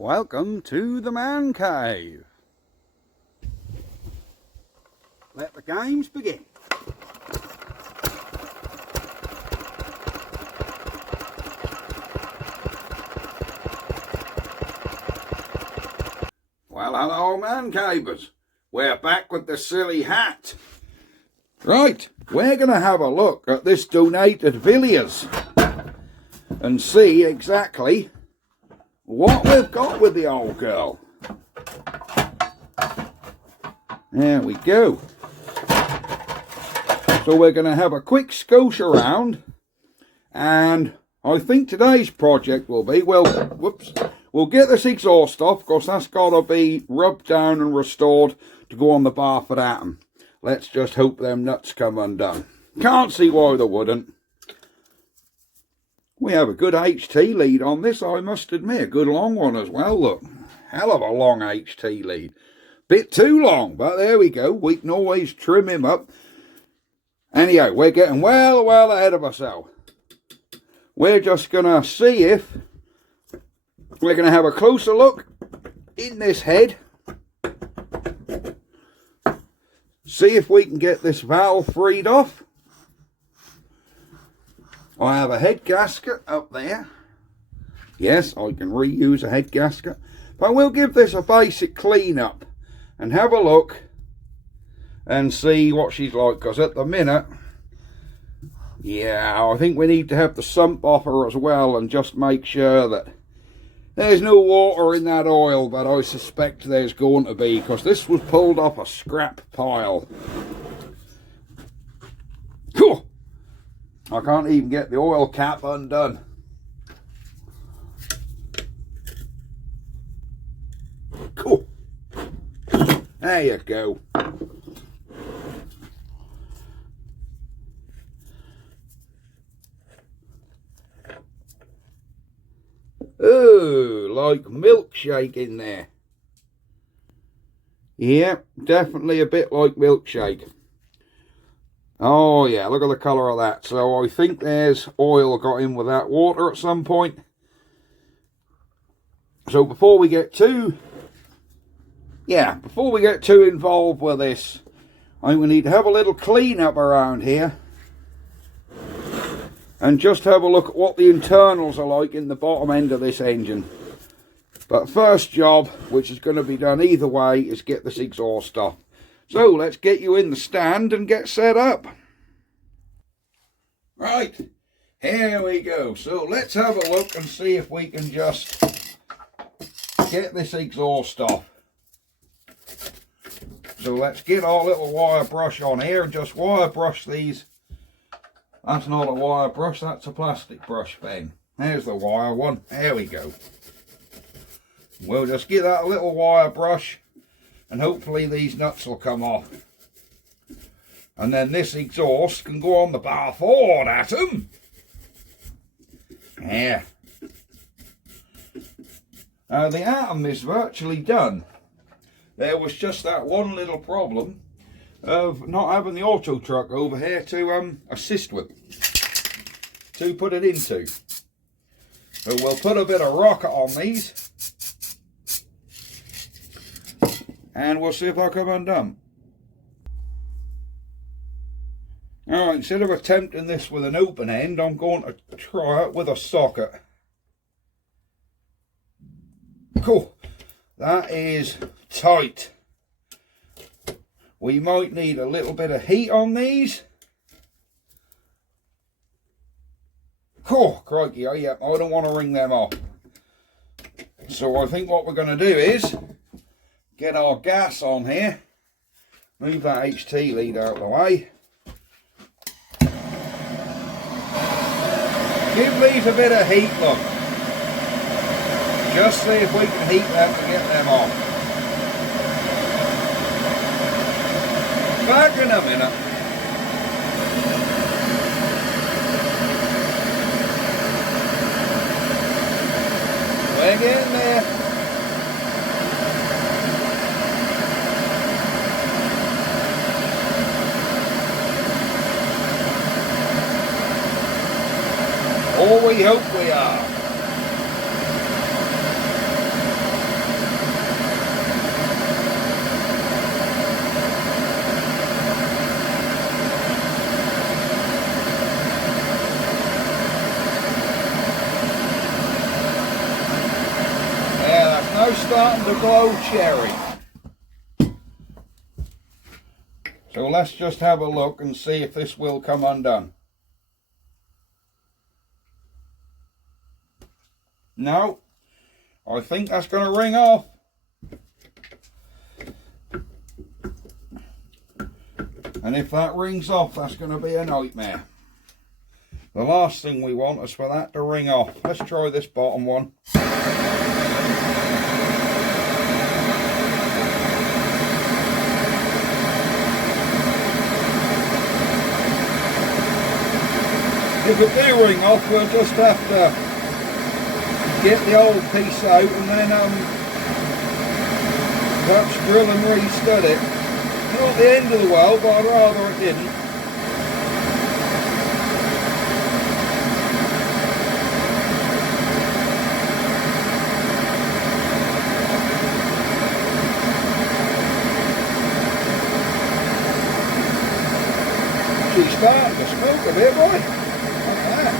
Welcome to the man cave. Let the games begin. Well, hello man cavers. We're back with the silly hat. Right, we're going to have a look at this donated Villiers and see exactly what we've got with the old girl. There we go. So we're going to have a quick scoosh around, and I think today's project will be, we'll get this exhaust off, because that's got to be rubbed down and restored to go on the Barford Atom. Let's just hope them nuts come undone. Can't see why they wouldn't. We have a good HT lead on this, I must admit. A good long one as well, look. Hell of a long HT lead. Bit too long, but there we go. We can always trim him up. Anyhow, we're getting well ahead of ourselves. We're just going to see if we're going to have a closer look in this head. See if we can get this valve freed off. I have a head gasket up there. Yes, I can reuse a head gasket. But we'll give this a basic clean up and have a look and see what she's like. Because at the minute, yeah, I think we need to have the sump off her as well and just make sure that there's no water in that oil, but I suspect there's going to be, because this was pulled off a scrap pile. Cool. I can't even get the oil cap undone. Cool. There you go. Oh, like milkshake in there. Yeah, definitely a bit like milkshake. Oh yeah, look at the colour of that. So I think there's oil got in with that water at some point. So before we get too involved with this, I think we need to have a little clean up around here. And just have a look at what the internals are like in the bottom end of this engine. But first job, which is going to be done either way, is get this exhaust off. So let's get you in the stand and get set up. Right, here we go. So let's have a look and see if we can just get this exhaust off. So let's get our little wire brush on here and just wire brush these. That's not a wire brush, that's a plastic brush pen. There's the wire one. There we go. We'll just get that little wire brush and hopefully these nuts will come off. And then this exhaust can go on the Barford Atom. Yeah. Now the Atom is virtually done. There was just that one little problem of not having the auto truck over here to assist with, to put it into. So we'll put a bit of rocket on these and we'll see if they'll come undone. Now, instead of attempting this with an open end, I'm going to try it with a socket. Cool. That is tight. We might need a little bit of heat on these. Oh, crikey, oh yeah, I don't want to wring them off. So I think what we're going to do is get our gas on here. Move that HT lead out of the way. Give these a bit of heat, look. Just see if we can heat them to get them off. Back in a minute. We're getting there. Or we hope we are. now starting to glow cherry. So let's just have a look and see if this will come undone. No, I think that's going to ring off. And if that rings off, that's going to be a nightmare. The last thing we want is for that to ring off. Let's try this bottom one. If it do ring off, we'll just have to get the old piece out and then perhaps drill and restud it. Not the end of the world, but I'd rather it didn't. She's starting to smoke a bit, boy. Look at that.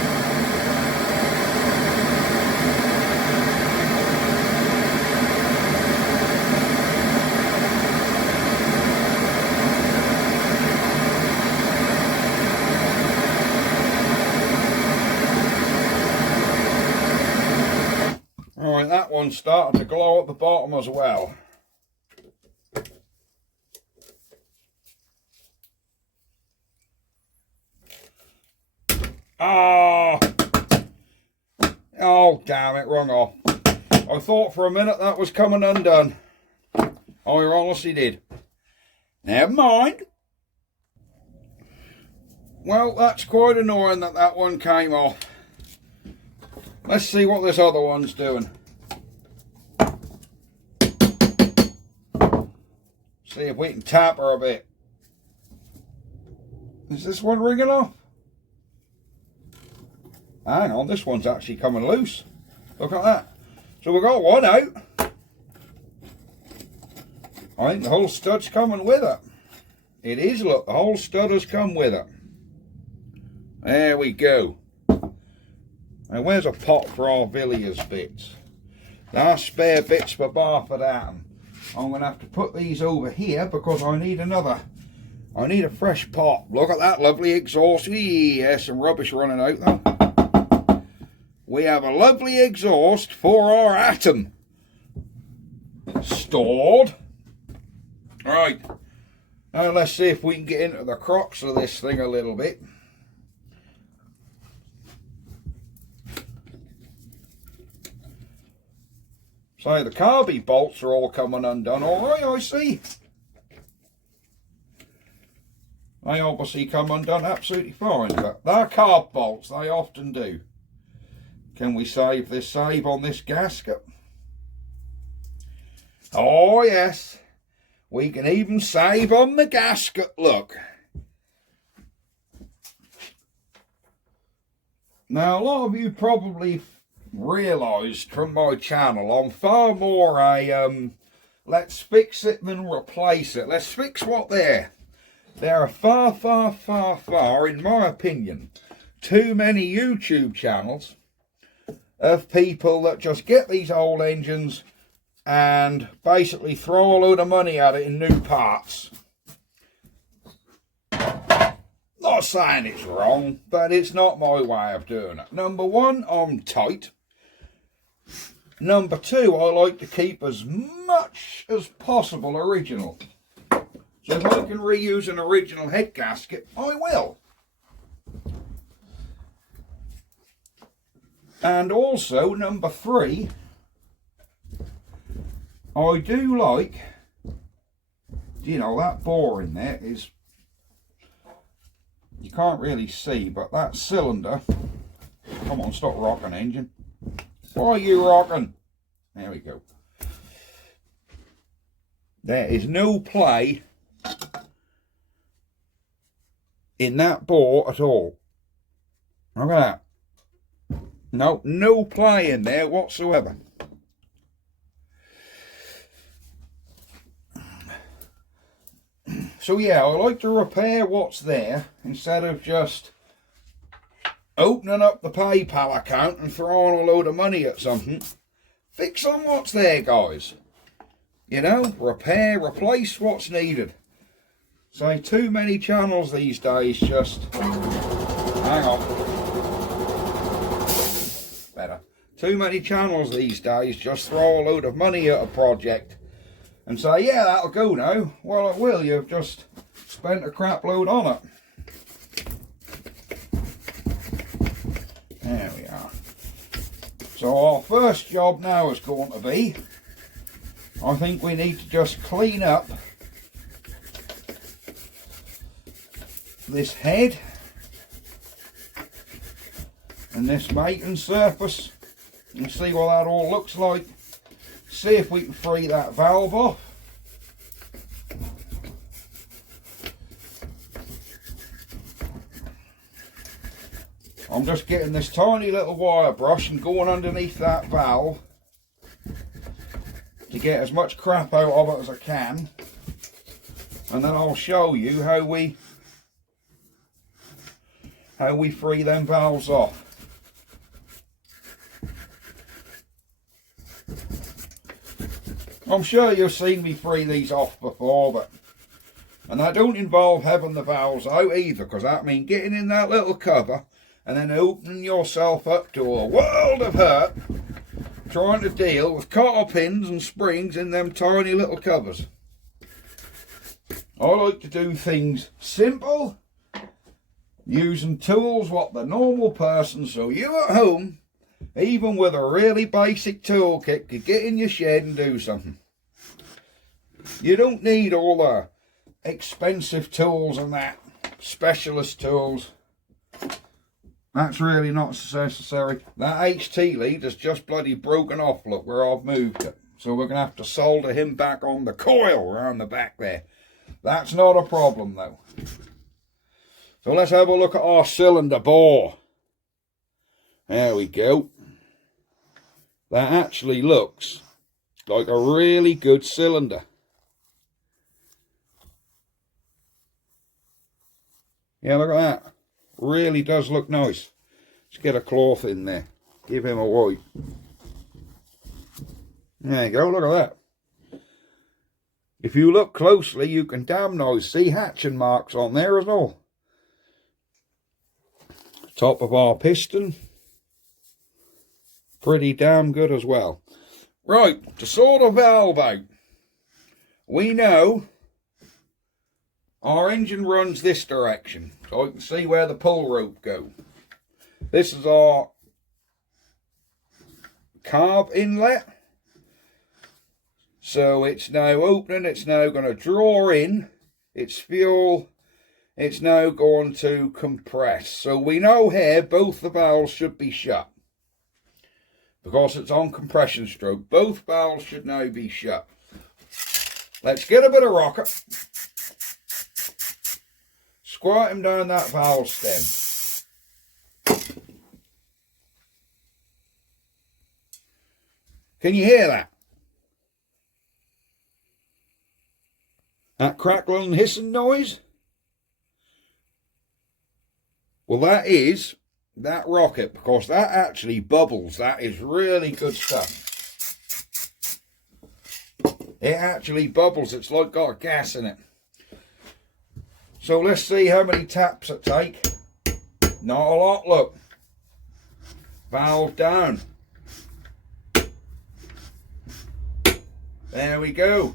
Alright, that one's starting to glow at the bottom as well. Oh, damn it, wrong off. I thought for a minute that was coming undone. I honestly did. Never mind. Well, that's quite annoying that that one came off. Let's see what this other one's doing. See if we can tap her a bit. Is this one ringing off? Hang on, this one's actually coming loose. Look at that. So we've got one out. I think the whole stud's coming with it. It is, look, the whole stud has come with it. There we go. Now where's a pot for our Villiers bits? There are spare bits for Barford Atom. I'm going to have to put these over here because I need a fresh pot. Look at that lovely exhaust. Eee, there's some rubbish running out though. We have a lovely exhaust for our Atom stored. Right, now let's see if we can get into the crux of this thing a little bit. So the carby bolts are all coming undone. Alright, I see. They obviously come undone absolutely fine, but they're carb bolts, they often do. Can we save this save on this gasket? Oh yes, we can even save on the gasket, look. Now a lot of you probably realised from my channel I'm far more a let's fix it than replace it. Let's fix what there. There are far, in my opinion, too many YouTube channels of people that just get these old engines and basically throw a load of money at it in new parts. Not saying it's wrong, but it's not my way of doing it. Number one, I'm tight. Number two, I like to keep as much as possible original. So if I can reuse an original head gasket, I will. And also, number three, I do like, you know, that bore in there is, you can't really see, but that cylinder, come on, stop rocking, engine. Why are you rocking? There we go. There is no play in that bore at all. Look at that. No play in there whatsoever. So yeah, I like to repair what's there instead of just opening up the PayPal account and throwing a load of money at something fix on what's there, guys. You know, repair, replace what's needed. So too many channels these days just, hang on, better. Too many channels these days just throw a load of money at a project and say, yeah, that'll go now. Well, it will, you've just spent a crap load on it. There we are. So our first job now is going to be, I think we need to just clean up this head and this mating surface and see what that all looks like. See if we can free that valve off. I'm just getting this tiny little wire brush and going underneath that valve to get as much crap out of it as I can, and then I'll show you how we free them valves off. I'm sure you've seen me free these off before, and that don't involve having the valves out either, because that means getting in that little cover and then opening yourself up to a world of hurt trying to deal with cotter pins and springs in them tiny little covers. I like to do things simple, using tools what the normal person, so you at home, even with a really basic toolkit, could get in your shed and do something. You don't need all the expensive tools and that, specialist tools. That's really not necessary. That HT lead is just bloody broken off, look, where I've moved it. So we're going to have to solder him back on the coil around the back there. That's not a problem though. So let's have a look at our cylinder bore. There we go. That actually looks like a really good cylinder. Yeah, look at that. Really does look nice. Let's get a cloth in there. Give him a wipe. There you go, look at that. If you look closely, you can damn nice see hatching marks on there as well. Top of our piston. Pretty damn good as well. Right, to sort the valve out. We know our engine runs this direction, so I can see where the pull rope goes. This is our carb inlet. So it's now opening, it's now going to draw in its fuel, it's now going to compress. So we know here both the valves should be shut, because it's on compression stroke. Both valves should now be shut. Let's get a bit of rocker. Squirt him down that valve stem. Can you hear that? That crackling and hissing noise? Well, that is that rocket, because that actually bubbles. That is really good stuff. It actually bubbles. It's like got gas in it. So let's see how many taps it take. Not a lot, look. Valve down. There we go.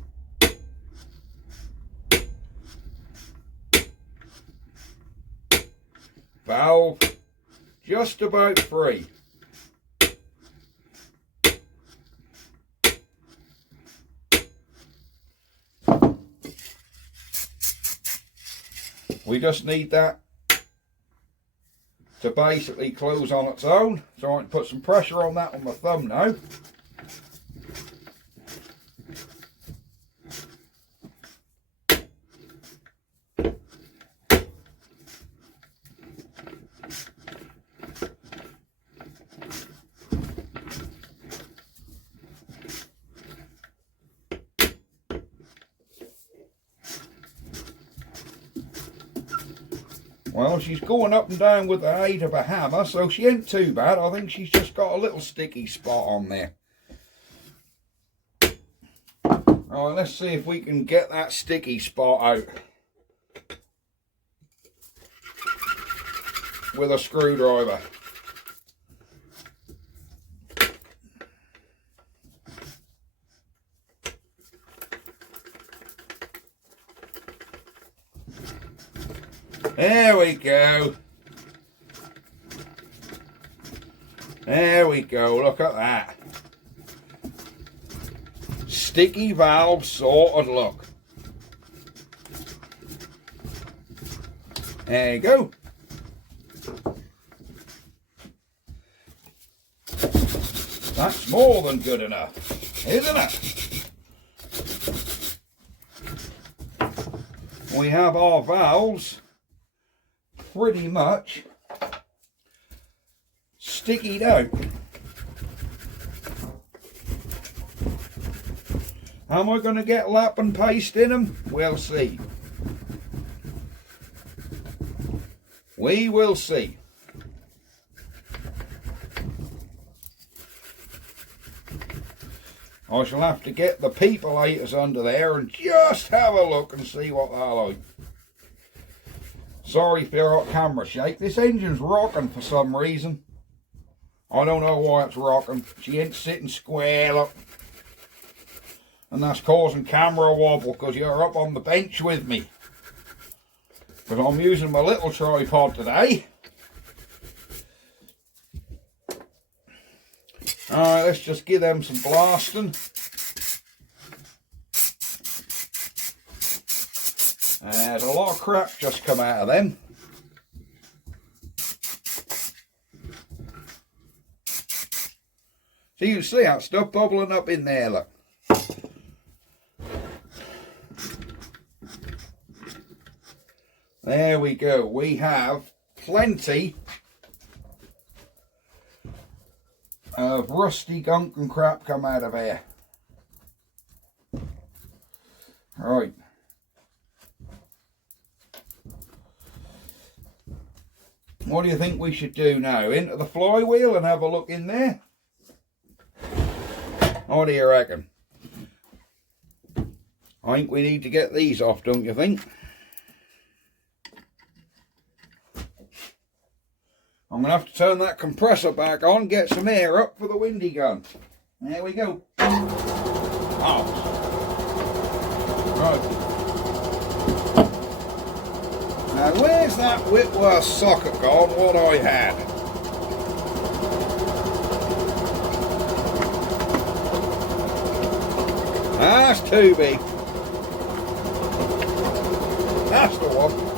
Valve just about free. We just need that to basically close on its own. So I can put some pressure on that on my thumb now. Well, she's going up and down with the aid of a hammer, so she ain't too bad. I think she's just got a little sticky spot on there. Right, let's see if we can get that sticky spot out with a screwdriver. There we go. There we go, look at that. Sticky valve sorted look. There you go. That's more than good enough, isn't it? We have our valves pretty much stickied out. Am I going to get lap and paste in them? We'll see. We will see. I shall have to get the peepulators under there and just have a look and see what they're like. Sorry for your camera shake. This engine's rocking for some reason. I don't know why it's rocking. She ain't sitting square up. And that's causing camera wobble because you're up on the bench with me. Because I'm using my little tripod today. Alright, let's just give them some blasting. There's a lot of crap just come out of them. So you can see that stuff bubbling up in there, look. There we go. We have plenty of rusty gunk and crap come out of here. Right. What do you think we should do now? Into the flywheel and have a look in there? What do you reckon? I think we need to get these off, don't you think? I'm going to have to turn that compressor back on, get some air up for the windy gun. There we go. Oh. Right. Now where's that Whitworth socket gone, what I had? That's too big. That's the one.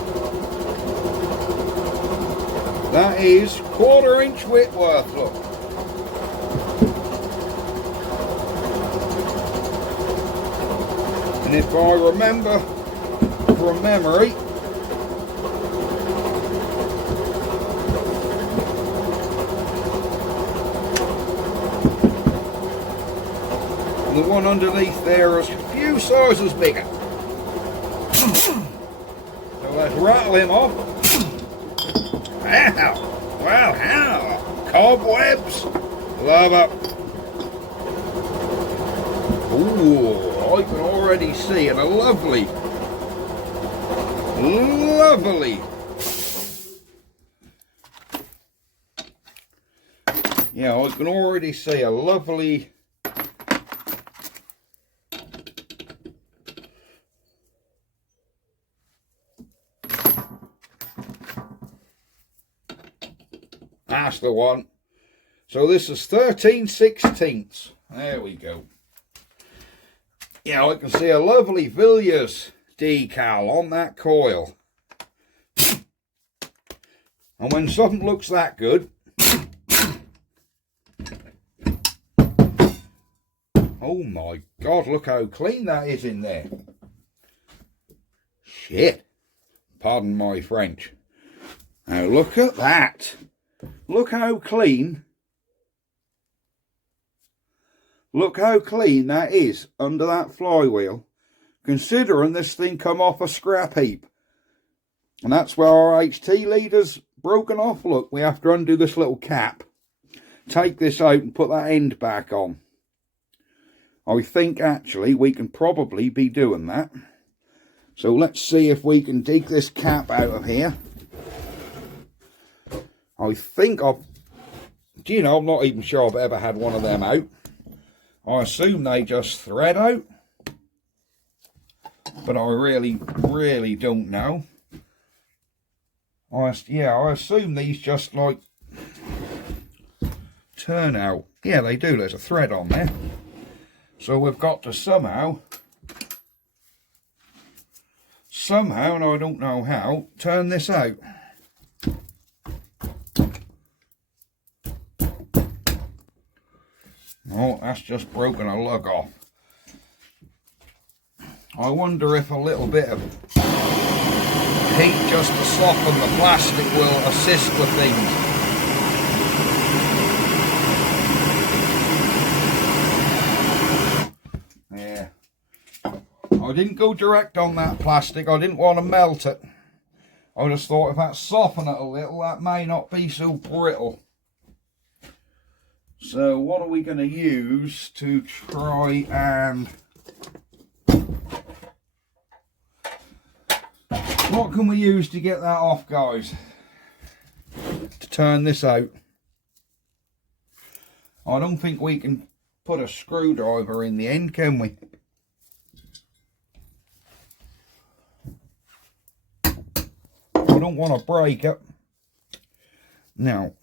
That is 1/4 inch Whitworth, look. And if I remember from memory, the one underneath there is a few sizes bigger. So let's rattle him off. Wow, well, how? Cobwebs? Love up. Ooh, I can already see and a lovely, yeah, I can already see a lovely, that's the one. So this is 13/16. There we go. Yeah, I can see a lovely Villiers decal on that coil. And when something looks that good, oh my God, look how clean that is in there. Shit. Pardon my French. Now look at that. Look how clean. Look how clean that is under that flywheel, considering this thing come off a scrap heap. And that's where our HT leader's broken off. Look, we have to undo this little cap, take this out and put that end back on. I think actually we can probably be doing that. So let's see if we can dig this cap out of here. I think do you know, I'm not even sure I've ever had one of them out. I assume they just thread out, but I really don't know. I assume these just like turn out. Yeah, they do. There's a thread on there. So we've got to somehow, and I don't know how, turn this out. Oh, that's just broken a lug off. I wonder if a little bit of heat just to soften the plastic will assist with things. Yeah. I didn't go direct on that plastic. I didn't want to melt it. I just thought if I soften it a little, that may not be so brittle. So what are we going to use to try and... What can we use to get that off, guys? To turn this out. I don't think we can put a screwdriver in the end, can we? I don't want to break it. Now.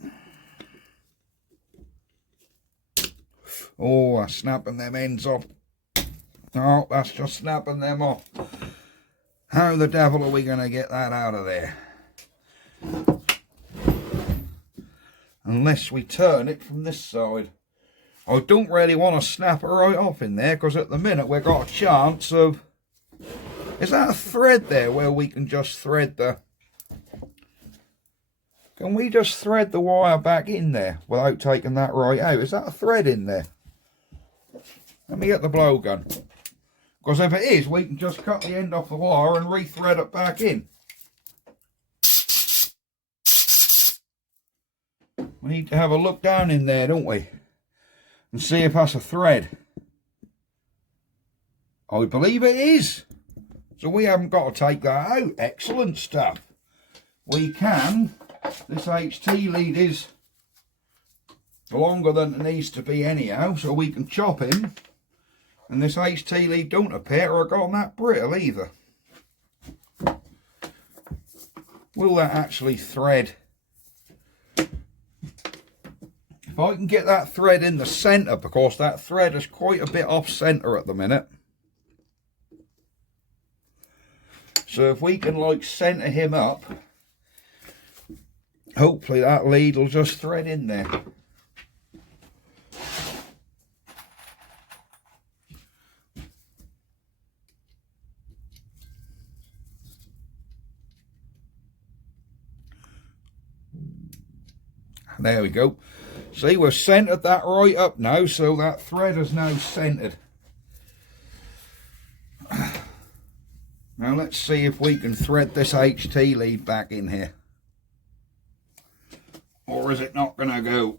Oh, that's snapping them ends off. Oh, that's just snapping them off. How the devil are we going to get that out of there? Unless we turn it from this side. I don't really want to snap it right off in there, because at the minute we've got a chance of... Is that a thread there where we can just thread the... Can we just thread the wire back in there without taking that right out? Is that a thread in there? Let me get the blowgun. Because if it is, we can just cut the end off the wire and re-thread it back in. We need to have a look down in there, don't we? And see if that's a thread. I believe it is. So we haven't got to take that out. Excellent stuff. We can. This HT lead is longer than it needs to be anyhow, so we can chop him. And this HT lead don't appear to have gone that brittle either. Will that actually thread? If I can get that thread in the centre, because that thread is quite a bit off centre at the minute. So if we can like centre him up, hopefully that lead will just thread in there. There we go. See, we've centred that right up now, so that thread is now centred. Now let's see if we can thread this HT lead back in here. Or is it not going to go?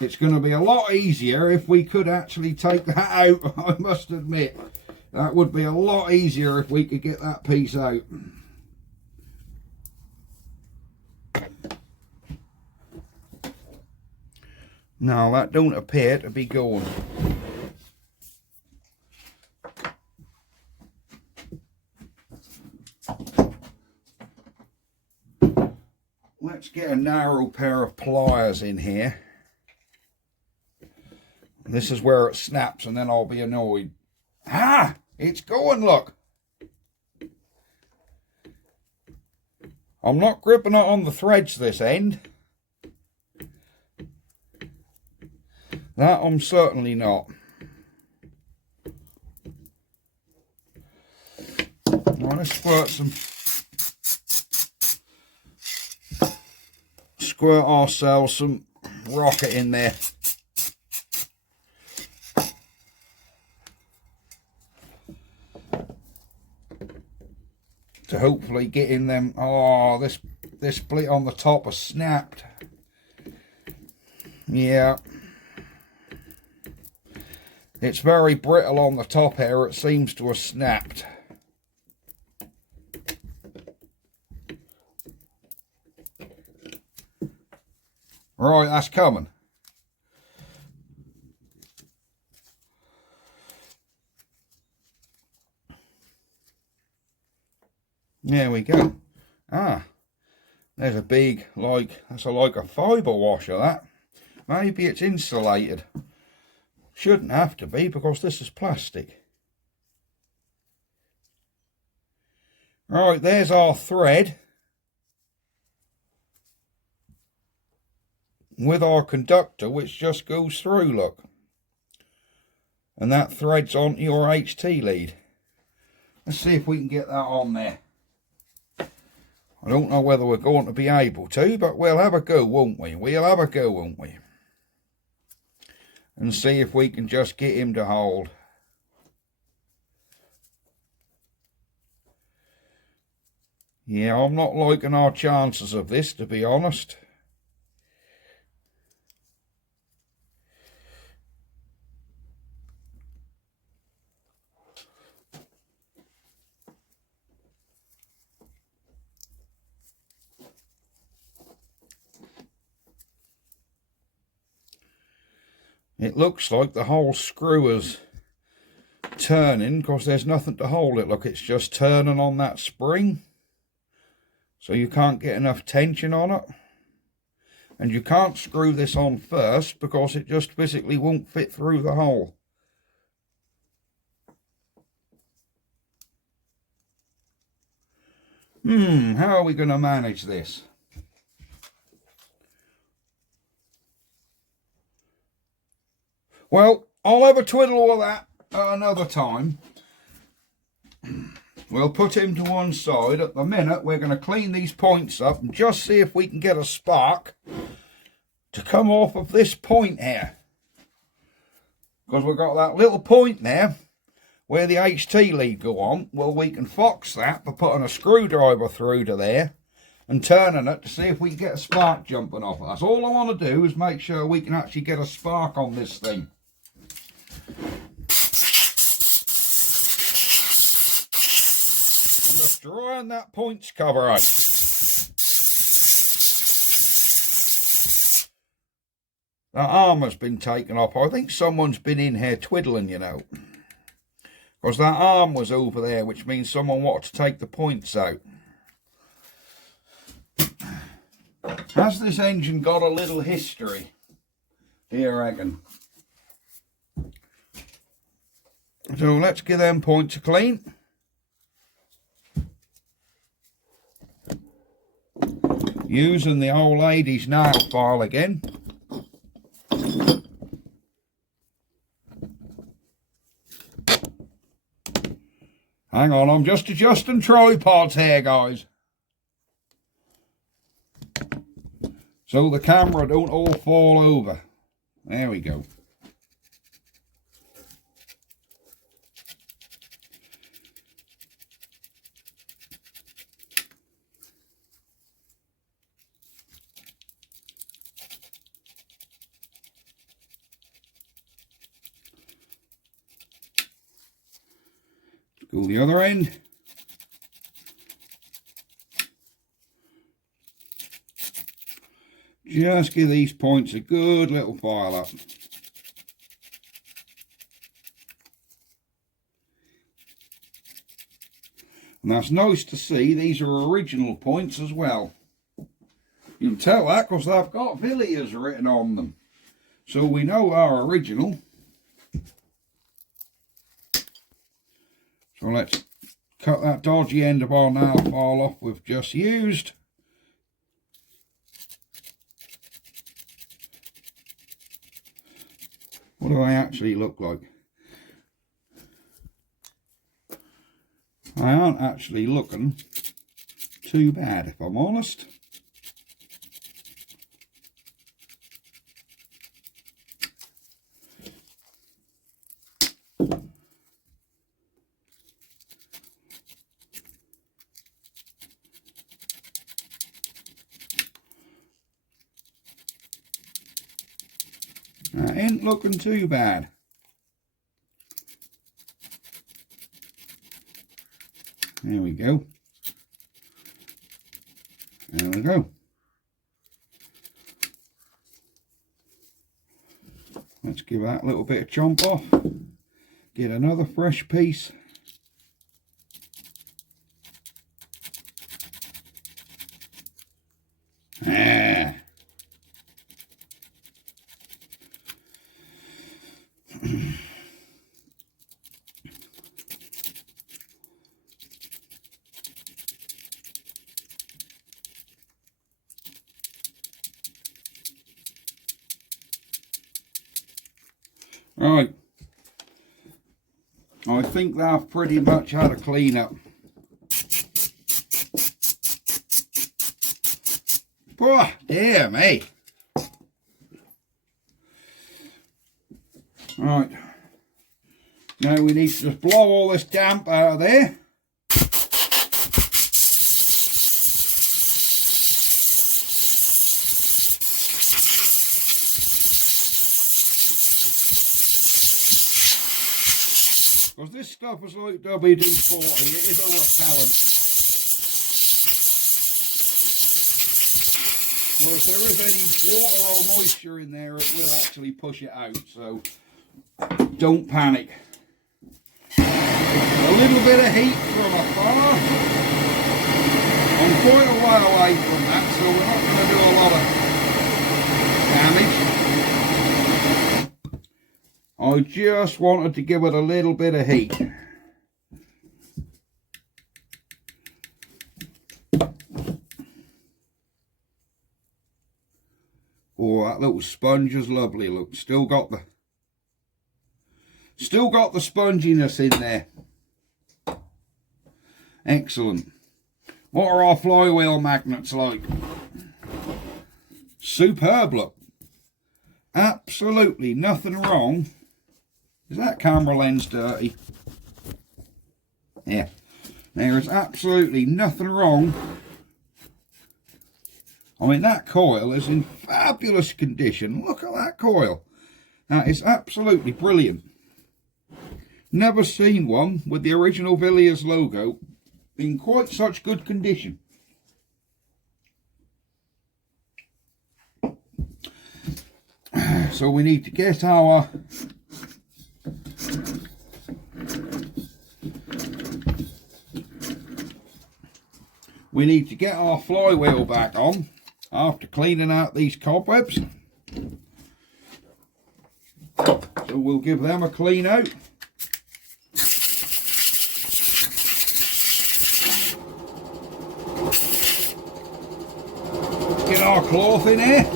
It's going to be a lot easier if we could actually take that out, I must admit. That would be a lot easier if we could get that piece out. No, that don't appear to be going. Let's get a narrow pair of pliers in here. This is where it snaps and then I'll be annoyed. Ah! It's going, look. I'm not gripping it on the threads this end. That I'm certainly not. I'm going to squirt ourselves some rocket in there. To hopefully getting them. Oh, this split on the top has snapped. Yeah. It's very brittle on the top here. It seems to have snapped. Right, that's coming. There we go. Ah, there's a big, that's like a fibre washer, that. Maybe it's insulated. Shouldn't have to be, because this is plastic. Right, there's our thread with our conductor, which just goes through, look. And that threads onto your HT lead. Let's see if we can get that on there. I don't know whether we're going to be able to, but we'll have a go, won't we? We'll have a go, won't we? And see if we can just get him to hold. Yeah, I'm not liking our chances of this, to be honest. It looks like the whole screw is turning because there's nothing to hold it. Look, it's just turning on that spring. So you can't get enough tension on it. And you can't screw this on first because it just physically won't fit through the hole. How are we going to manage this? Well, I'll have a twiddle with that at another time. We'll put him to one side. At the minute, we're going to clean these points up and just see if we can get a spark to come off of this point here. Because we've got that little point there where the HT lead go on. Well, we can fox that by putting a screwdriver through to there and turning it to see if we can get a spark jumping off it. That's all I want to do, is make sure we can actually get a spark on this thing. I'm just drying that points cover out. That arm has been taken off. I think someone's been in here twiddling, you know. Because that arm was over there, which means someone wanted to take the points out. Has this engine got a little history? Do you reckon? So let's give them points a clean. Using the old lady's nail file again. Hang on, I'm just adjusting tripods here, guys. So the camera don't all fall over. There we go. Go the other end. Just give these points a good little file up. And that's nice to see. These are original points as well. You can tell that because they've got Villiers written on them. So we know they're original. So let's cut that dodgy end of our nail file off we've just used. What do I actually look like? I aren't actually looking too bad, if I'm honest. ain't looking too bad. There we go. There we go. Let's give that a little bit of chomp off. Get another fresh piece. Ah. Right, I think they've pretty much had a clean up. Oh, dear me. Right, now we need to just blow all this damp out of there. Because this stuff is like WD-40, it is a repellent. Well, if there is any water or moisture in there, it will actually push it out, so don't panic. A little bit of heat from afar. I'm quite a while away from that, so we're not going to do a lot of damage. I just wanted to give it a little bit of heat. Oh, that little sponge is lovely. Look, still got the sponginess in there. Excellent. What are our flywheel magnets like? Superb, look. Absolutely nothing wrong. Is that camera lens dirty? Yeah. There is absolutely nothing wrong. I mean, that coil is in fabulous condition. Look at that coil. That is absolutely brilliant. Never seen one with the original Villiers logo in quite such good condition. So we need to get our flywheel back on after cleaning out these cobwebs. So we'll give them a clean out. Get our cloth in here.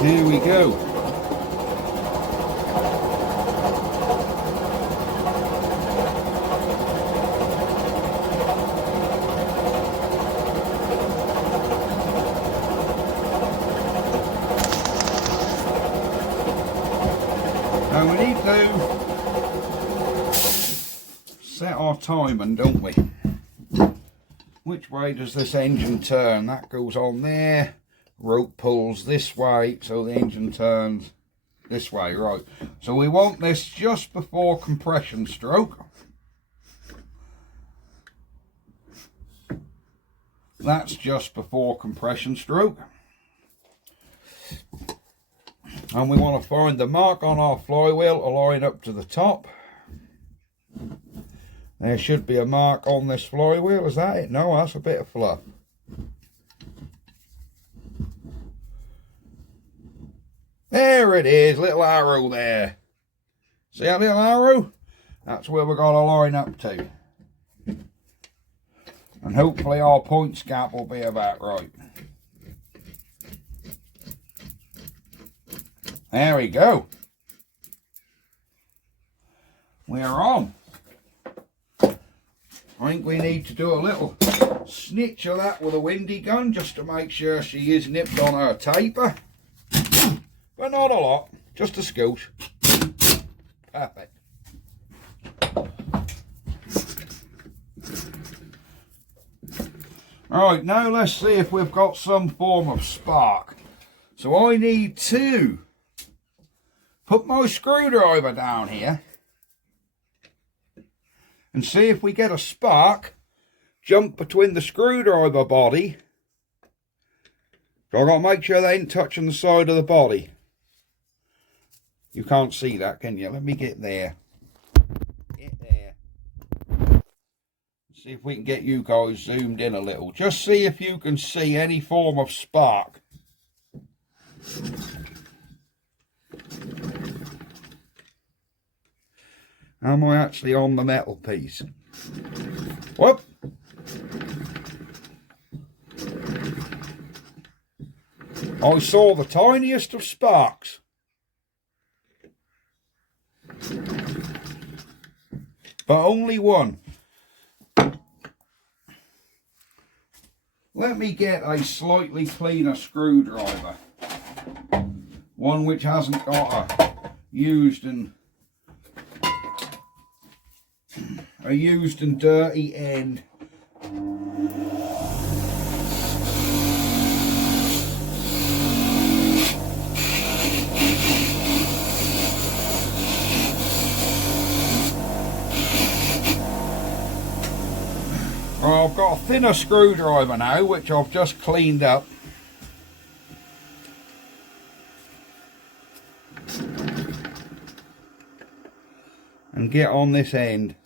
Here we go. Now we need to set our timing, don't we? Which way does this engine turn? That goes on there. Rope pulls this way, so the engine turns this way, right? So we want this just before compression stroke. That's just before compression stroke. And we want to find the mark on our flywheel to line up to the top. There should be a mark on this flywheel. Is that it? No, that's a bit of fluff. There it is, little arrow there. See that little arrow? That's where we're going to line up to. And hopefully our points gap will be about right. There we go. We are on. I think we need to do a little snitch of that with a windy gun just to make sure she is nipped on her taper. But not a lot, just a scooch. Perfect. Right, now let's see if we've got some form of spark. So I need to put my screwdriver down here and see if we get a spark jump between the screwdriver body. So I've got to make sure they ain't touching the side of the body. You can't see that, can you? Let me get there. Get there. See if we can get you guys zoomed in a little. Just see if you can see any form of spark. Am I actually on the metal piece? Whoop! I saw the tiniest of sparks. But only one. Let me get a slightly cleaner screwdriver. One which hasn't got a used and dirty end. Well, I've got a thinner screwdriver now, which I've just cleaned up. And get on this end.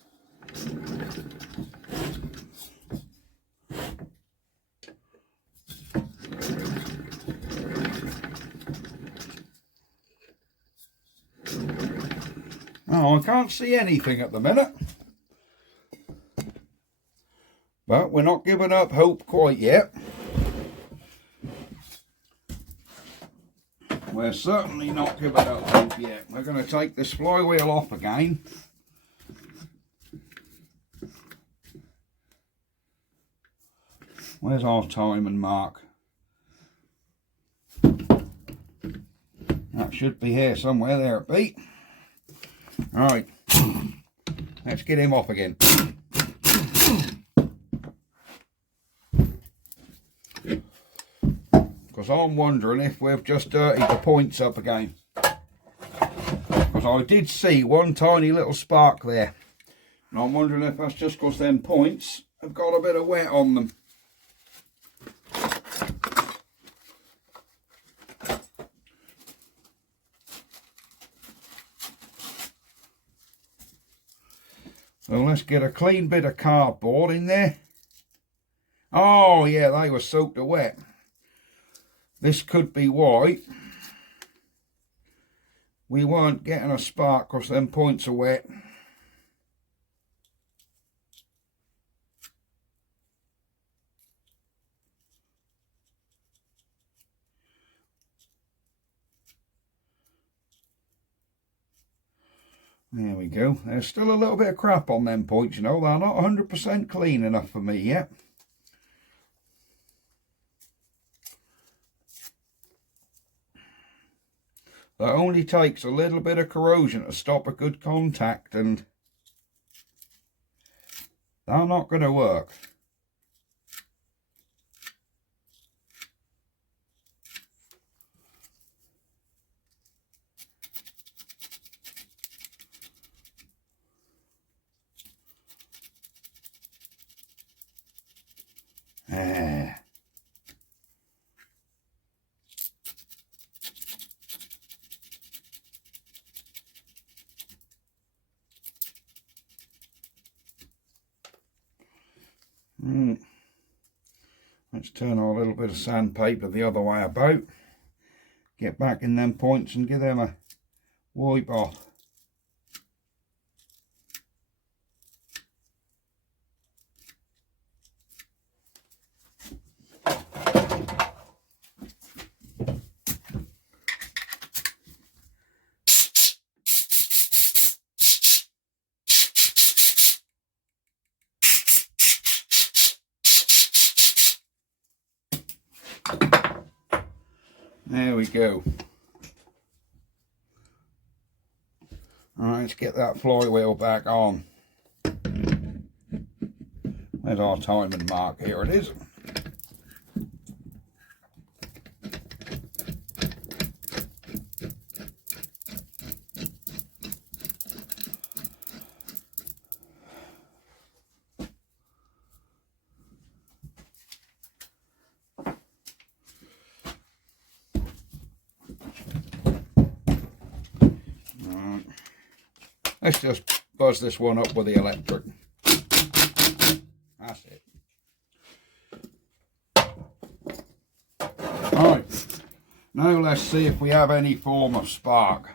Oh, I can't see anything at the minute. But we're not giving up hope quite yet. We're certainly not giving up hope yet. We're going to take this flywheel off again. Where's our timing mark? That should be here somewhere. There it be. Right. Let's get him off again. Because I'm wondering if we've just dirtied the points up again. Because I did see one tiny little spark there. And I'm wondering if that's just because them points have got a bit of wet on them. So let's get a clean bit of cardboard in there. Oh yeah, they were soaked wet. This could be why we weren't getting a spark because them points are wet. There we go. There's still a little bit of crap on them points, you know. They're not 100% clean enough for me yet. That only takes a little bit of corrosion to stop a good contact, and they're not going to work. Let's turn our little bit of sandpaper the other way about. Get back in them points and give them a wipe off. There we go. Alright, let's get that flywheel back on. There's our timing mark. Here it is. Let's just buzz this one up with the electric. That's it. Alright, now let's see if we have any form of spark.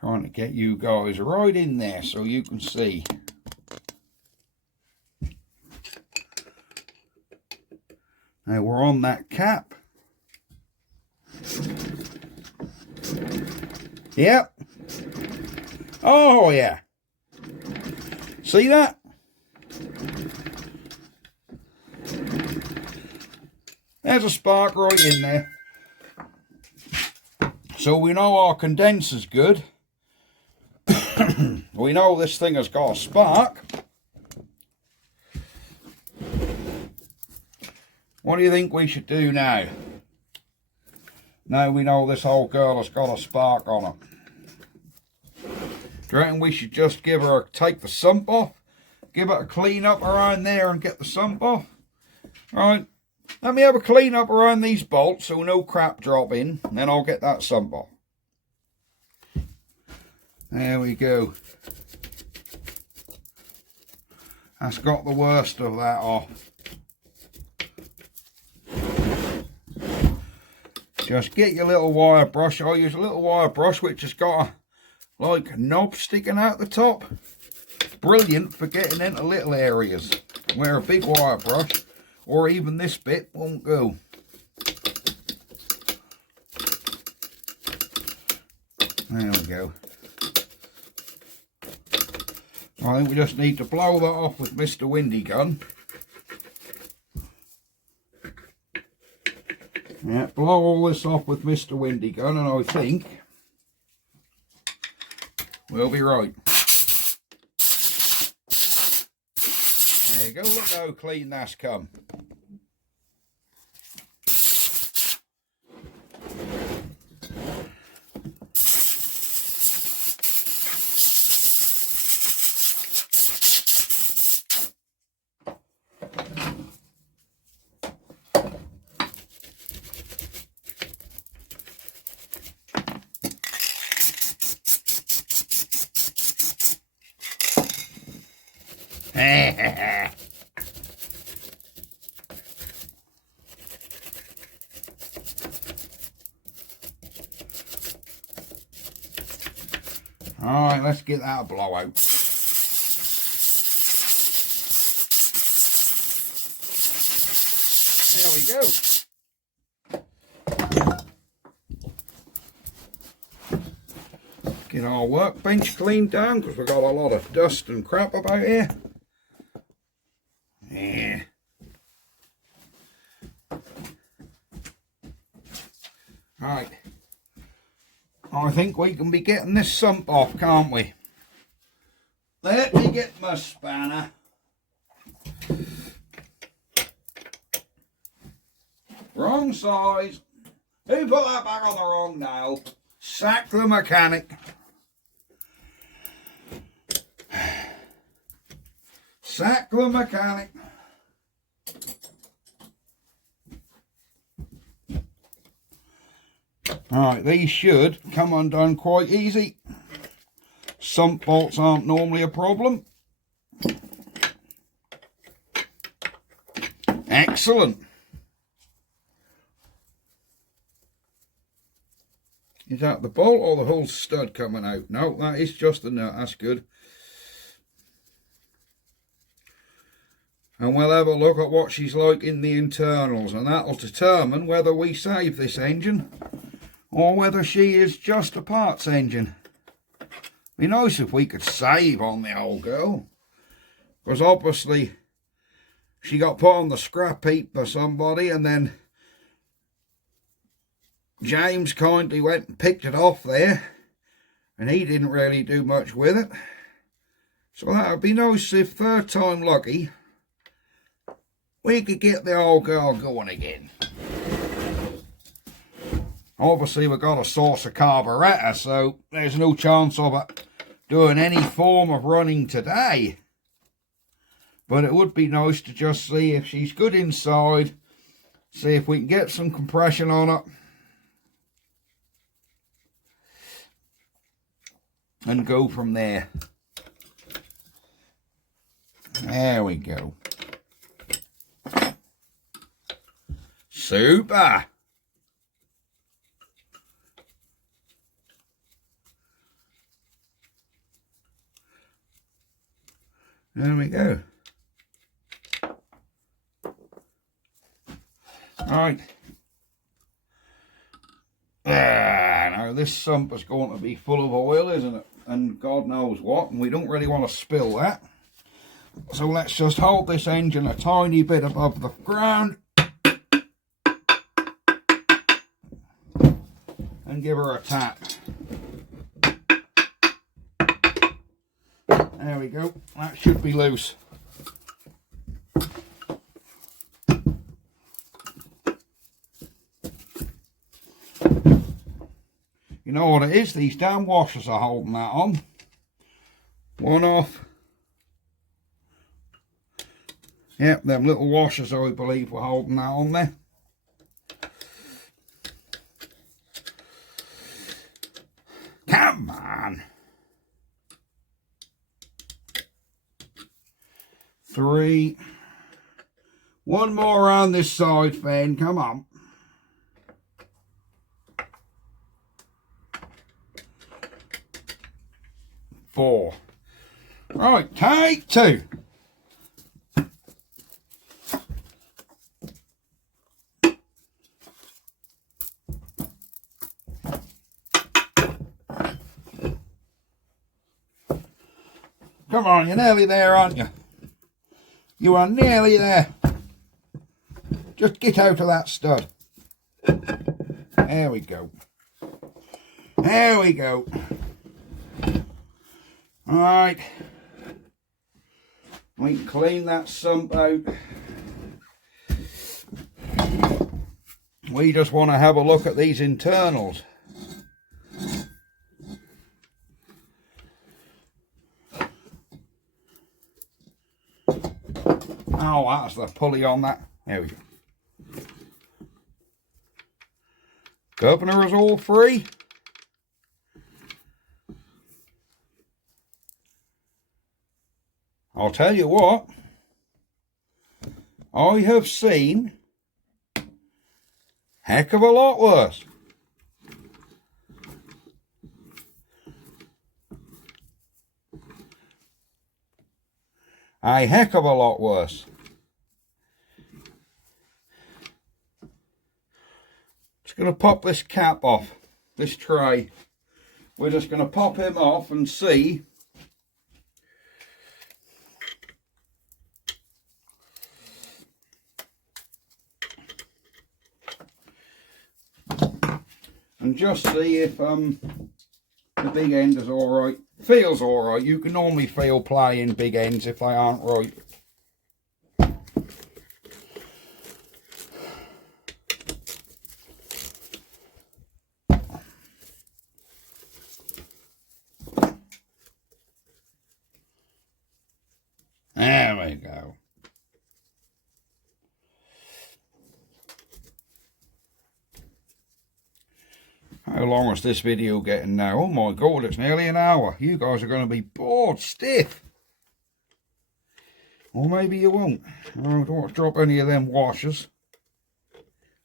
Trying to get you guys right in there so you can see. Now we're on that cap. Yep. Oh yeah. See that? There's a spark right in there. So we know our condenser's good. We know this thing has got a spark. What do you think we should do now? Now we know this whole girl has got a spark on it. Do you reckon we should just take the sump off? Give it a clean up around there and get the sump off? Right. Let me have a clean up around these bolts so no crap drop in. And then I'll get that sump off. There we go. That's got the worst of that off. Just get your little wire brush. I'll use a little wire brush which has got a like knob sticking out the top. Brilliant for getting into little areas where a big wire brush or even this bit won't go. There we go. I think we just need to blow that off with Mr. Windy Gun. Yeah, blow all this off with Mr. Windy Gun and I think we'll be right. There you go, look how clean that's come. Alright, let's get that a blowout. There we go. Get our workbench cleaned down because we've got a lot of dust and crap about here. Yeah. Right. I think we can be getting this sump off, can't we? Let me get my spanner. Wrong size. Who put that back on the wrong nail? Sack the mechanic. Sack the mechanic. Alright, these should come undone quite easy. Sump bolts aren't normally a problem. Excellent. Is that the bolt or the whole stud coming out? No, that is just the nut. That's good. and we'll have a look at what she's like in the internals, and that'll determine whether we save this engine or whether she is just a parts engine. Be nice if we could save on the old girl, because obviously she got put on the scrap heap by somebody, and then James kindly went and picked it off there, and he didn't really do much with it. So that would be nice if, third time lucky, we could get the old girl going again. Obviously we've got a source of carburettor, so there's no chance of it doing any form of running today. But it would be nice to just see if she's good inside, see if we can get some compression on it, and go from there. There we go. Super. There we go. Right. Now this sump is going to be full of oil, isn't it? And God knows what, and we don't really want to spill that. So let's just hold this engine a tiny bit above the ground and give her a tap. There we go, that should be loose. You know what it is, these damn washers are holding that on. One off. Yep, them little washers I believe were holding that on there. Come on. 3. One more on this side, Ben, come on. 4. Right, take 2. Come on, you're nearly there, aren't you? You are nearly there. Just get out of that stud. There we go. There we go. Alright. We can clean that sump out. We just want to have a look at these internals. Oh, that's the pulley on that. There we go. Governor is all free. I'll tell you what, I have seen heck of a lot worse. A heck of a lot worse. Just going to pop this cap off, this tray. We're just going to pop him off and see. And just see if the big end is alright. Feels alright. You can normally feel play in big ends if they aren't right. There we go. How long is this video getting now? Oh my God, it's nearly an hour. You guys are going to be bored stiff. Or maybe you won't. I don't want to drop any of them washers.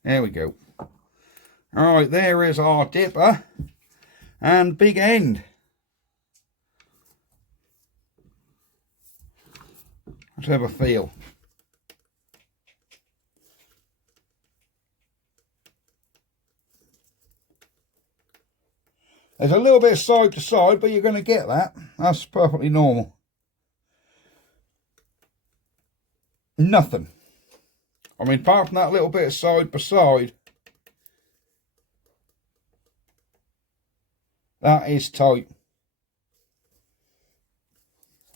There we go. Alright, there is our dipper and big end. Let's have a feel. There's a little bit of side to side, but you're going to get that. That's perfectly normal. Nothing. I mean, apart from that little bit of side by side, that is tight.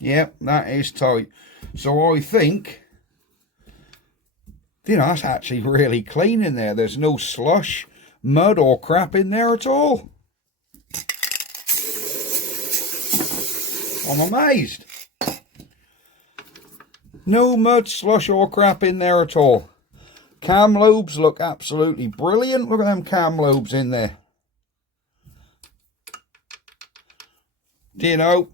Yep, that is tight. So I think, you know, that's actually really clean in there. There's no slush, mud or crap in there at all. I'm amazed. No mud, slush or crap in there at all. Cam lobes look absolutely brilliant. Look at them cam lobes in there. Do you know,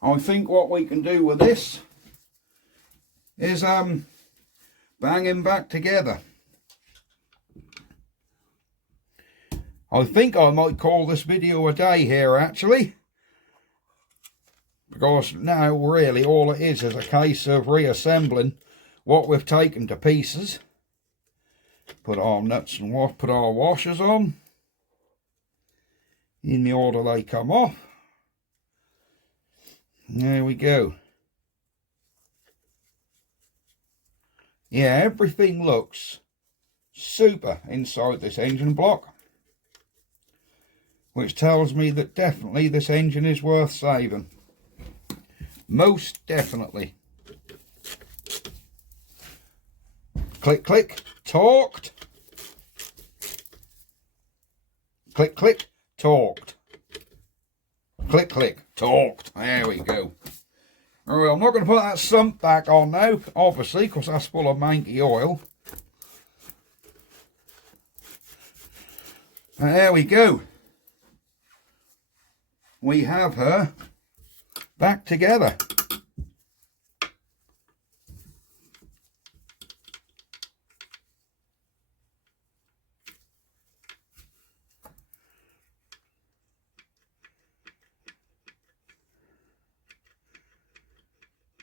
I think what we can do with this is bang him back together. I think I might call this video a day here actually, because now really all it is a case of reassembling what we've taken to pieces. Put our nuts and put our washers on in the order they come off. There we go. Yeah, everything looks super inside this engine block, which tells me that definitely this engine is worth saving. Most definitely. Click, click, torqued. Click, click, torqued. Click, click, torqued. There we go. Alright, I'm not going to put that sump back on now, obviously, because that's full of manky oil. And there we go. We have her back together.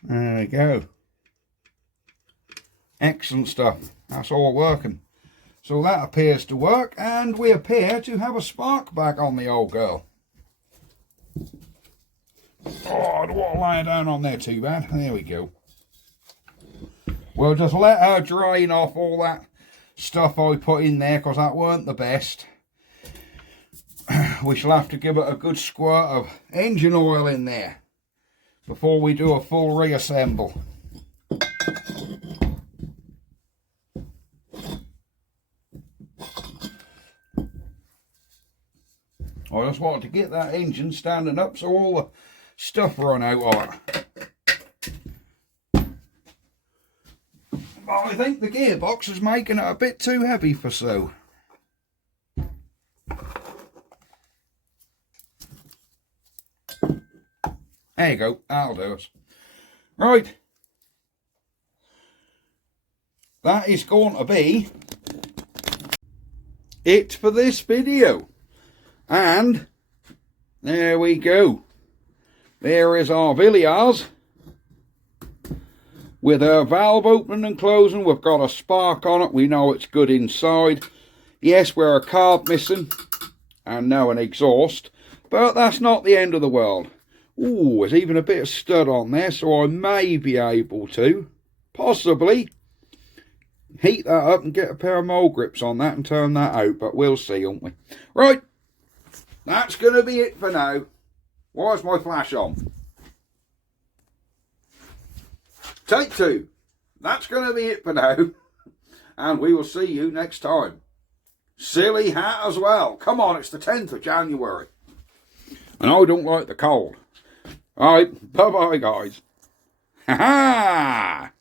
There we go. Excellent stuff. That's all working. So that appears to work, and we appear to have a spark back on the old girl. Oh, I don't want to lie down on there too bad. There we go. We'll just let her drain off all that stuff I put in there, because that weren't the best. We shall have to give it a good squirt of engine oil in there before we do a full reassemble. I just wanted to get that engine standing up so all the stuff run out of it. But I think the gearbox is making it a bit too heavy for so. There you go, that'll do us. Right. That is going to be it for this video. And there we go. There is our Villiers with her valve opening and closing. We've got a spark on it. We know it's good inside. Yes, we're a carb missing and now an exhaust, but that's not the end of the world. Ooh, there's even a bit of stud on there, so I may be able to, possibly, heat that up and get a pair of mole grips on that and turn that out, but we'll see, won't we? Right, that's going to be it for now. Why is my flash on? Take two. That's going to be it for now, and we will see you next time. Silly hat as well. Come on, it's the 10th of January. And I don't like the cold. Alright, bye-bye guys. Ha ha!